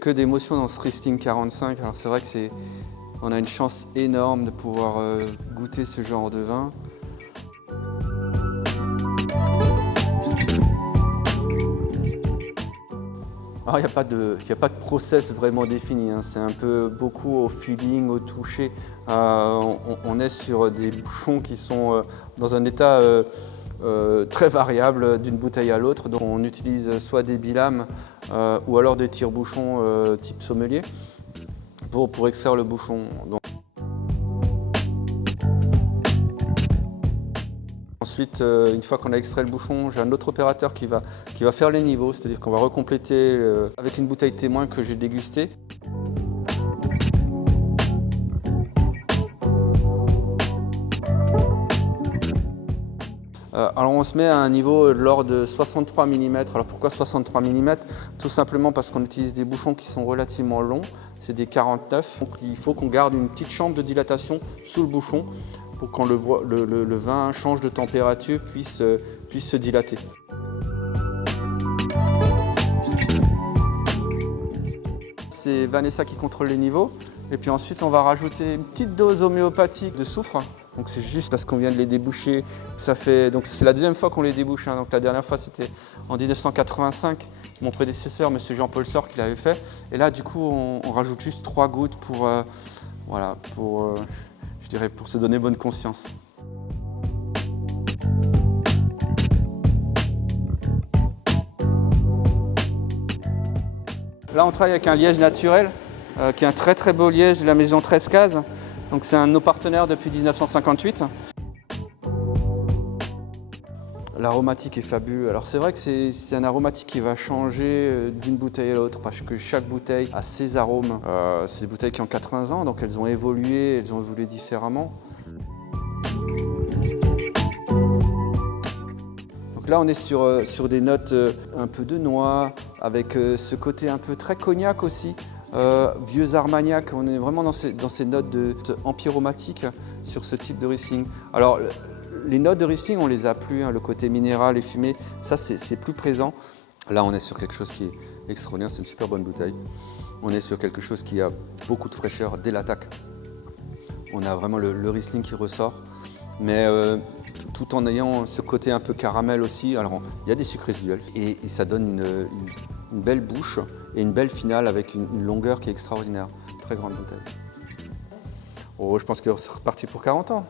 Que d'émotions dans ce Riesling 45. Alors c'est vrai que on a une chance énorme de pouvoir goûter ce genre de vin. Alors il n'y a pas de process vraiment défini, hein. C'est un peu beaucoup au feeling, au toucher. On est sur des bouchons qui sont dans un état très variable d'une bouteille à l'autre. Donc on utilise soit des bilames ou alors des tire-bouchons type sommelier pour extraire le bouchon. Donc, ensuite, une fois qu'on a extrait le bouchon, j'ai un autre opérateur qui va faire les niveaux, c'est-à-dire qu'on va recompléter avec une bouteille témoin que j'ai dégustée. Alors on se met à un niveau de l'ordre de 63 mm. Alors pourquoi 63 mm? Tout simplement parce qu'on utilise des bouchons qui sont relativement longs, c'est des 49. Donc il faut qu'on garde une petite chambre de dilatation sous le bouchon pour que quand le vin change de température puisse se dilater. C'est Vanessa qui contrôle les niveaux. Et puis ensuite, on va rajouter une petite dose homéopathique de soufre. Donc c'est juste parce qu'on vient de les déboucher. Donc c'est la deuxième fois qu'on les débouche, hein. Donc la dernière fois, c'était en 1985. Mon prédécesseur, M. Jean-Paul Sort, qui l'avait fait. Et là, du coup, on rajoute juste 3 gouttes pour, je dirais, pour se donner bonne conscience. Là, on travaille avec un liège naturel, qui est un très très beau liège de la maison 13 Cases. Donc c'est un de nos partenaires depuis 1958. L'aromatique est fabuleux. Alors c'est vrai que c'est un aromatique qui va changer d'une bouteille à l'autre parce que chaque bouteille a ses arômes. C'est des bouteilles qui ont 80 ans, donc elles ont évolué différemment. Donc là on est sur des notes un peu de noix, avec ce côté un peu très cognac aussi. Vieux Armagnac, on est vraiment dans ces notes empyromatiques sur ce type de Riesling. Alors, les notes de Riesling, on les a plus, hein, le côté minéral et fumé, ça c'est plus présent. Là, on est sur quelque chose qui est extraordinaire, c'est une super bonne bouteille. On est sur quelque chose qui a beaucoup de fraîcheur dès l'attaque. On a vraiment le Riesling qui ressort, mais tout en ayant ce côté un peu caramel aussi. Alors, il y a des sucres résiduels et ça donne une belle bouche et une belle finale avec une longueur qui est extraordinaire. Très grande bouteille. Oh, je pense que c'est reparti pour 40 ans.